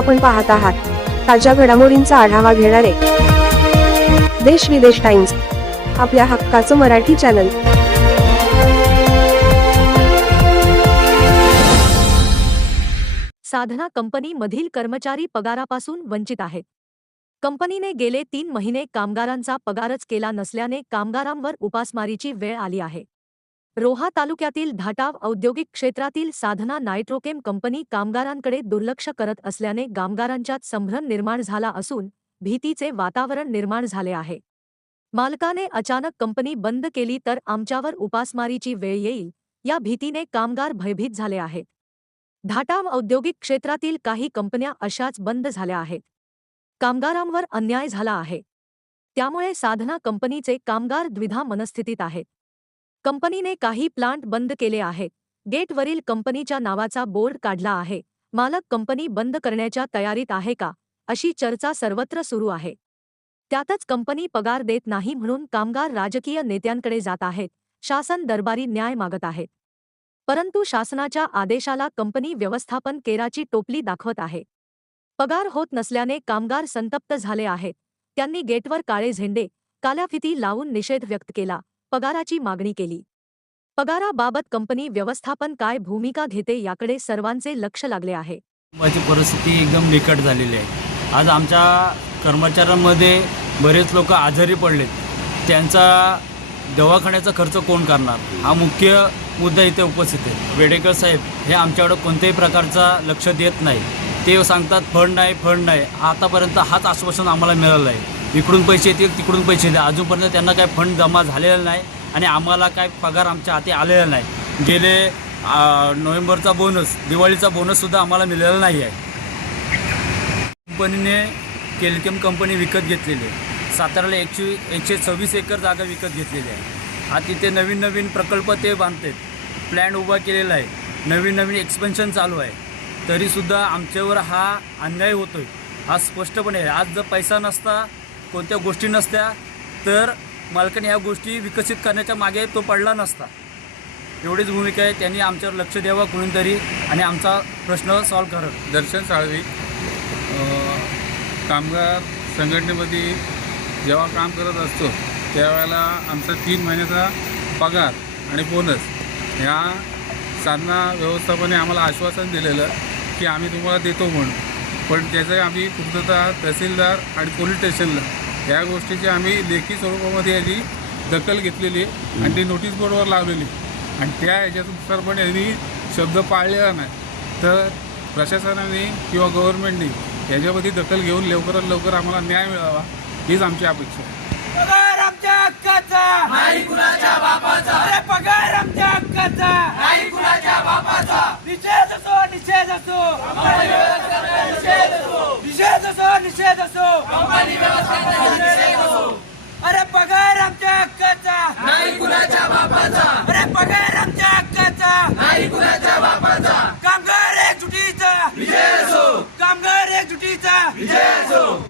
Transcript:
आपण पाहत आहात ताज्या घडामोडींचा आढावा घेणारे देश विदेश टाइम्स, आपल्या हक्काचं मराठी चॅनल। साधना कंपनी मधील कर्मचारी पगारापासून वंचित आहेत। कंपनीने गेले 3 महिने कामगारांचा पगारच केला नसल्याने कामगारांवर उपासमारीची वेळ आली आहे। रोहा तालुक्यातील धाटाव औद्योगिक क्षेत्रातील साधना नायट्रोकेम कंपनी कामगारांकडे दुर्लक्ष करत असल्याने कामगारांच्यात संभ्रम निर्माण झाला असून भीतीचे वातावरण निर्माण झाले आहे। मालकाने अचानक कंपनी बंद केली तर आमच्यावर उपासमारीची वेळ येईल या भीतीने कामगार भयभीत झाले आहेत। धाटाव औद्योगिक क्षेत्रातील काही कंपन्या अशाच बंद झाल्या आहेत। कामगारांवर अन्याय झाला आहे, त्यामुळे साधना कंपनीचे कामगार द्विधा मनस्थितीत आहेत। कंपनीने काही प्लांट बंद केले आहेत। गेटवरील कंपनीच्या नावाचा बोर्ड काढला आहे। मालक कंपनी बंद करण्याच्या तयारीत आहे का, अशी चर्चा सर्वत्र सुरू आहे। त्यातच कंपनी पगार देत नाही म्हणून कामगार राजकीय नेत्यांकडे जात आहेत, शासन दरबारी न्याय मागत आहेत। परंतु शासनाच्या आदेशाला कंपनी व्यवस्थापन केराची टोपली दाखवत आहे। पगार होत नसल्याने कामगार संतप्त झाले आहेत। त्यांनी गेटवर काळे झेंडे, काळ्या फिती लावून निषेध व्यक्त केला, पगाराची मागणी केली। पगाराबाबत कंपनी व्यवस्थापन काय भूमिका घेते याकडे सर्वांचे लक्ष लागले आहे। माझी परिस्थिती एकदम बिकट झालेली आहे। आज आमच्या कर्मचाऱ्यांमध्ये बरेच लोक आजारी पडलेत, त्यांचा दवाखान्याचा खर्च कोण करणार हा मुख्य मुद्दा इथे उपस्थित आहे। वेडेकर साहेब हे आमच्याकडे कोणत्याही प्रकारचा लक्ष देत नाही। ते सांगतात फंड नाही, आतापर्यंत हाच आश्वासन आम्हाला मिळालं आहे। इकडून पैसे येतील तिकडून पैसे द्या, अजूनपर्यंत त्यांना काय फंड जमा झालेला नाही आणि आम्हाला काय पगार आमच्या हाती आलेला नाही। गेले नोव्हेंबरचा बोनस, दिवाळीचा बोनससुद्धा आम्हाला मिळालेला नाही आहे। कंपनीने केलकेम कंपनी विकत घेतलेली आहे। साताऱ्याला 126 एकर जागा विकत घेतलेली आहे। आता तिथे नवीन प्रकल्प ते बांधतात, प्लॅन उभा केलेला आहे, नवीन एक्सपेन्शन चालू आहे, तरीसुद्धा आमच्यावर हा अन्याय होतो आहे। हा स्पष्टपणे आहे। आज जर पैसा नसता, कोणत्या गोष्टी नसत्या, तर मालकाने ह्या गोष्टी विकसित करण्याच्या मागे तो पडला नसता। एवढीच भूमिका आहे। त्यांनी आमच्यावर लक्ष द्यावं कोणीतरी आणि आमचा प्रश्न सॉल्व्ह करावा। दर्शन साळवी कामगार संघटनेमध्ये जेव्हा काम करत असतो त्यावेळेला आमचा 3 महिन्याचा पगार आणि बोनस ह्या साधना व्यवस्थापने आम्हाला आश्वासन दिलेलं की आम्ही तुम्हाला देतो म्हणून, पण त्याचं आम्ही पूर्तता तहसीलदार आणि पोलीस स्टेशनला या गोष्टीची आम्ही लेखी स्वरूपामध्ये याची दखल घेतलेली आणि ती नोटीस बोर्डवर लावलेली आणि त्या ह्याच्यानुसार पण यांनी शब्द पाळलेला नाही। तर प्रशासनाने किंवा गव्हर्नमेंटने याच्यामध्ये दखल घेऊन लवकरात लवकर आम्हाला न्याय मिळावा हीच आमची अपेक्षा आहे। पगार आमच्या हक्काचा नाही कुणाच्या बापाचा, अरे पगार आमच्या हक्काचा नाही कुणाच्या बापाचा। निषेध असो निषेध असो कंपनी व्यवस्थापनाचा, निषेध असो कंपनी व्यवस्थापनाचा, निषेध असो। अरे पगार आमच्या हक्काचा नाही कुणाच्या बापाचा, अरे पगार आमच्या हक्काचा नाही कुणाच्या बापाचा। कामगार एकजुटीचा विजय असो, कामगार एकजुटीचा विजय असो।